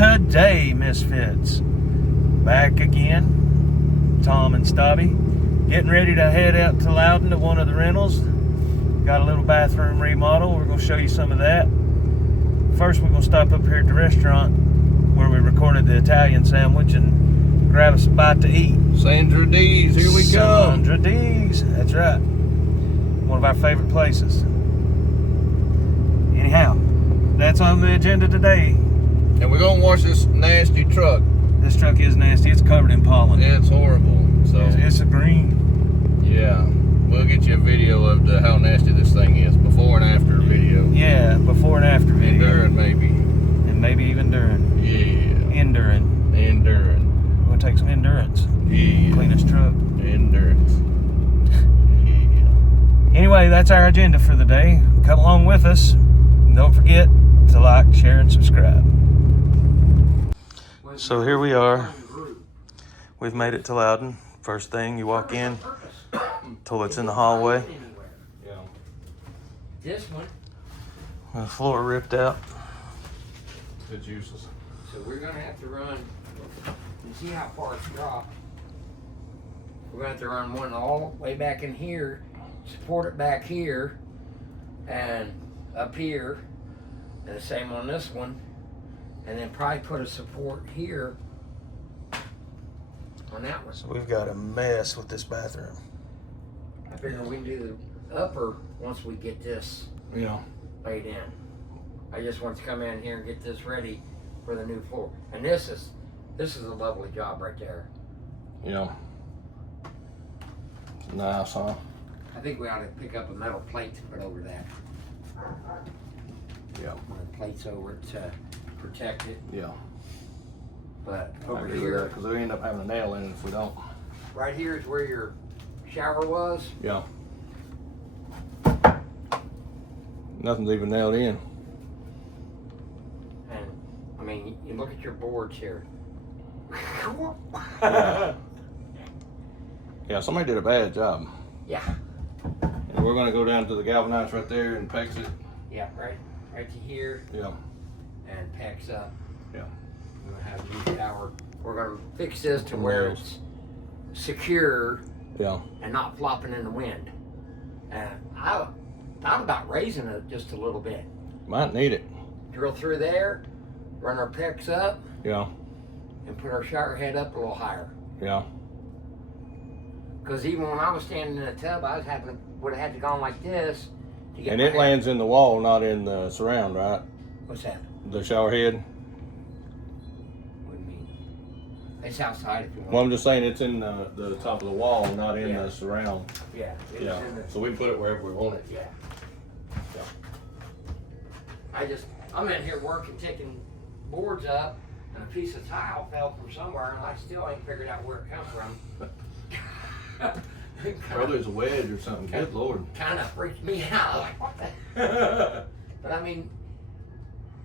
today, Misfits. Back again, Tom and Stabby, getting ready to head out to Loudon to one of the rentals. Got a little bathroom remodel. We're going to show you some of that. First, we're going to stop up here at the restaurant where we recorded the Italian sandwich and grab us a bite to eat. Sandra D's, here we go. Sandra D's, that's right. One of our favorite places. Anyhow, that's on the agenda today. And we're gonna wash this nasty truck. This truck is nasty. It's covered in pollen. Yeah, it's horrible. So It's a green. yeah, we'll get you a video of how nasty this thing is, before and after video. Yeah, before and after And video. during maybe. And maybe even during. Yeah. Enduring. Enduring. We're gonna take some endurance. Yeah. Clean this truck. Endurance. Yeah. Anyway, that's our agenda for the day. Come along with us. Don't forget to like, share, and subscribe. So here we are. We've made it to Loudon. First thing, you walk in, toilet's in the hallway. Yeah. This one, The floor ripped out. It's useless. so we're gonna have to run, you see how far it's dropped? We're gonna have to run one all the way back in here, support it back here, and up here, and the same on this one, and then probably put a support here on that one. So we've got a mess with this bathroom. I figure we can do the upper once we get this Yeah. laid in. I just want to come in here and get this ready for the new floor. And this is a lovely job right there. Yeah. Nice, huh? I think we ought to pick up a metal plate to put over that. Yeah. The plates over it to protect it. Yeah. But I over agree with that, here, because we end up having a nail in it if we don't. right here is where your shower was. Yeah. Nothing's even nailed in. And I mean, you look at your boards here. Yeah. Yeah, somebody did a bad job. Yeah. And we're gonna go down to the galvanized right there and pex it. Yeah, right to here Yeah. and pecs up. Yeah. We're gonna have a new shower. We're gonna fix this to where it's secure Yeah. and not flopping in the wind. And I thought about raising it just a little bit. Might need it. Drill through there, run our pecs up, Yeah. and put our shower head up a little higher. Yeah. Because even when I was standing in the tub, would have had to go like this to get And my it head. lands in the wall, not in the surround, right? What's that? The shower head. What do you mean? It's outside if you want. Well, I'm just saying it's in the top of the wall, not in Yeah. the surround. Yeah. It's Yeah. in the, So we can put it wherever we want it. yeah. I'm in here working, taking boards up, and a piece of tile fell from somewhere, and I still ain't figured out where it come from. Probably it's a wedge or something. Good Lord. Kind of freaked me out. Like, what the? But I mean,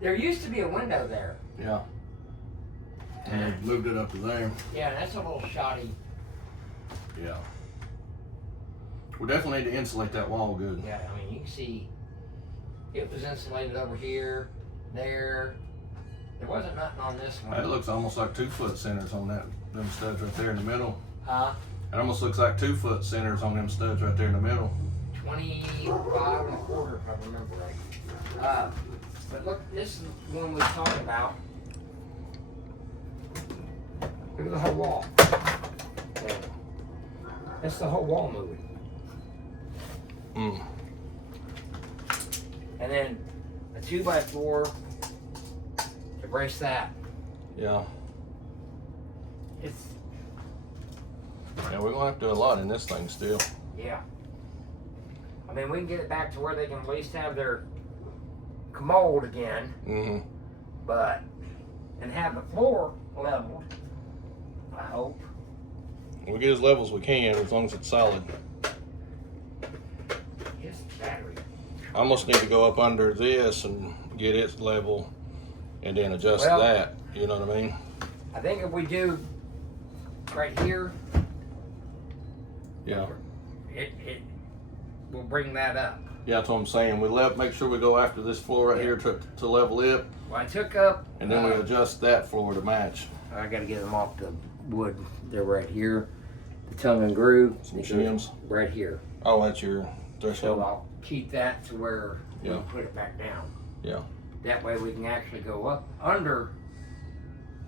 there used to be a window there. Yeah. And they moved it up to there. Yeah, that's a little shoddy. Yeah. We definitely need to insulate that wall good. Yeah, I mean, you can see it was insulated over here, there. There wasn't nothing on this one. It looks almost like 2-foot centers on them studs right there in the middle. Huh? It almost looks like 2-foot centers on them studs right there in the middle. 25 and a quarter, if I remember right. But look, this is the one we was talking about. Look at the whole wall. There. That's the whole wall moving. Mm. And then a 2x4 to brace that. Yeah. It's, Yeah, we're gonna have to do a lot in this thing still. yeah. I mean, we can get it back to where they can at least have their commode again, Mm-hmm. but, and have the floor leveled, I hope. We'll get as level as we can as long as it's solid. His battery. I almost need to go up under this and get it level and then adjust Well, that. You know what I mean? I think if we do right here, Yeah. it will bring that up. Yeah, that's what I'm saying. We make sure we go after this floor right here to level it. Well, I took up. And then we adjust that floor to match. I got to get them off the wood. They're right here. The tongue and groove. Some shims. Right here. Oh, that's your threshold. So I'll keep that to where we put it back down. Yeah. That way we can actually go up under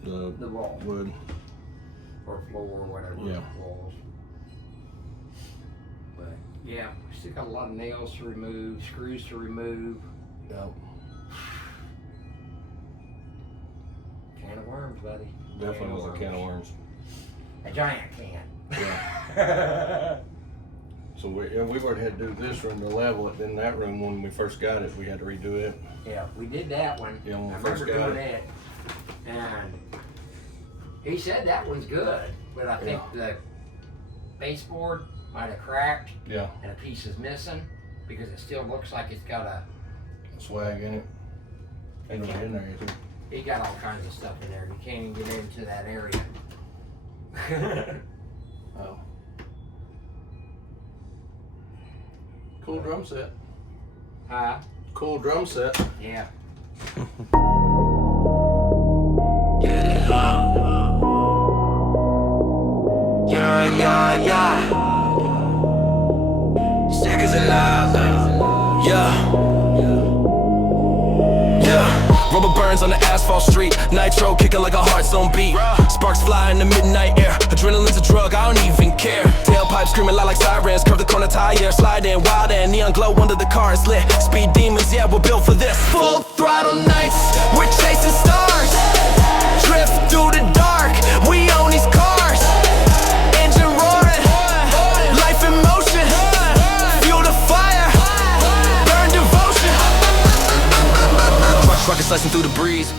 the wall. Wood. Or floor or whatever. Yeah. Walls. But yeah, we still got a lot of nails to remove, screws to remove. Yep. Can of worms, buddy. Definitely was a can of worms. A giant can. Yeah. So we've already had to do this room to level it. Then that room, when we first got it, we had to redo it. Yeah, we did that one. Yeah, when we I first remember got doing it. And he said that one's good, but I think the baseboard might have cracked. Yeah. And a piece is missing because it still looks like it's got a Swag in it. Ain't no in there either. He got all kinds of stuff in there. You can't even get into that area. Oh. Cool drum set. Cool drum set. Yeah. Yeah. Stickers alive. Yeah. Rubber burns on the asphalt street. Nitro kicking like a heart zone beat. Sparks fly in the midnight air. Adrenaline's a drug, I don't even care. Tailpipe screaming loud like sirens. Curve the corner tire, slide in wild and neon glow under the car is lit. Speed demons, yeah, we're built for this. Full throttle nights, we're chasing stars. Drift through the dark, we own these cars. Engine roaring, life in motion. Fuel the fire, burn devotion. Rocket slicing through the breeze.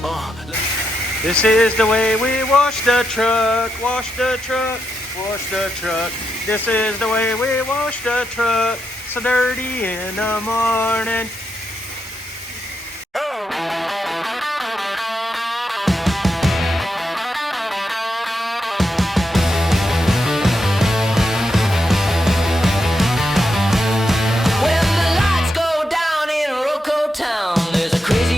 This is the way we wash the truck, wash the truck, wash the truck. This is the way we wash the truck, so dirty in the morning.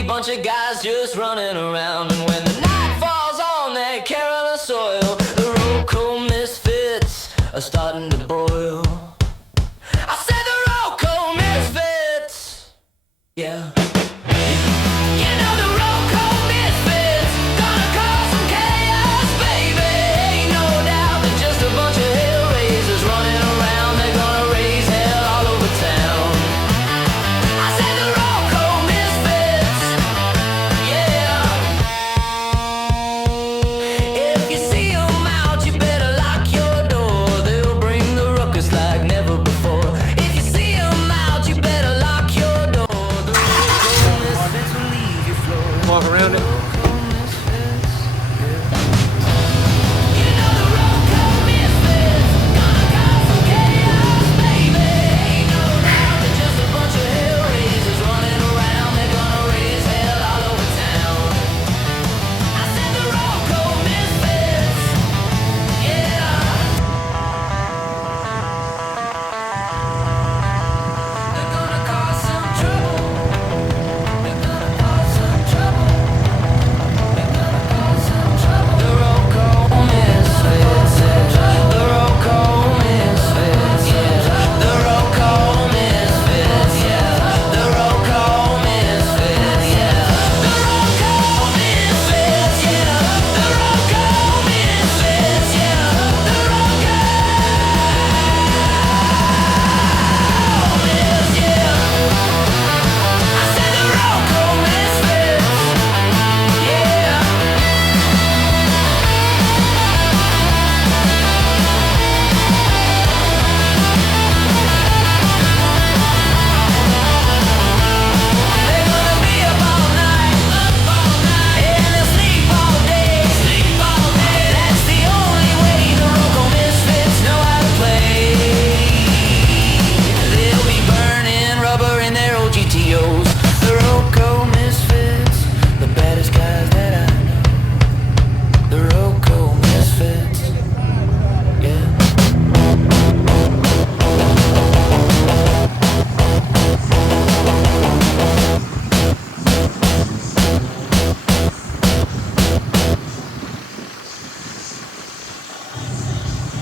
Bunch of guys just running around, and when the night falls on that Carolina soil, the road cold misfits are starting to boil. I said the road cold misfits, yeah. You know the road cold misfits gonna cause some chaos, baby. Ain't no doubt that just a bunch of hell raisers running around. They're gonna raise hell all over town. I said the road cold misfits. If you see 'em out, you better lock your door. They'll bring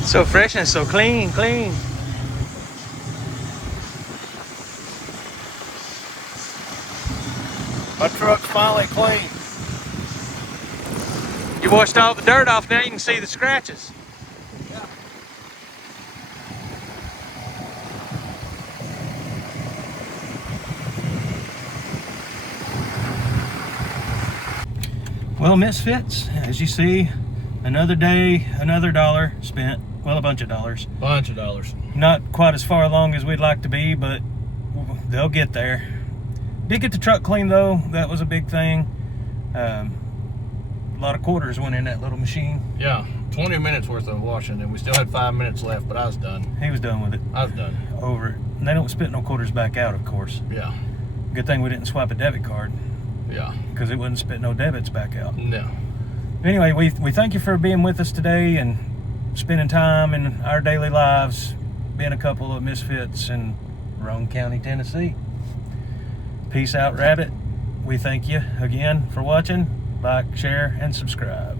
So fresh and so clean, clean. My truck's finally clean. You washed all the dirt off, now you can see the scratches. Well, misfits, as you see, another day, another dollar spent. Well, a bunch of dollars. Bunch of dollars. Not quite as far along as we'd like to be, but they'll get there. Did get the truck clean though. That was a big thing. A lot of quarters went in that little machine. Yeah, 20 minutes worth of washing, and we still had 5 minutes left, but I was done. He was done with it. I was done. Over it. And they don't spit no quarters back out, of course. Yeah. Good thing we didn't swipe a debit card, Yeah. because it wouldn't spit no debits back out. No. Anyway, we thank you for being with us today and spending time in our daily lives, being a couple of misfits in Roane County, Tennessee. Peace out, Rabbit. We thank you again for watching. Like, share, and subscribe.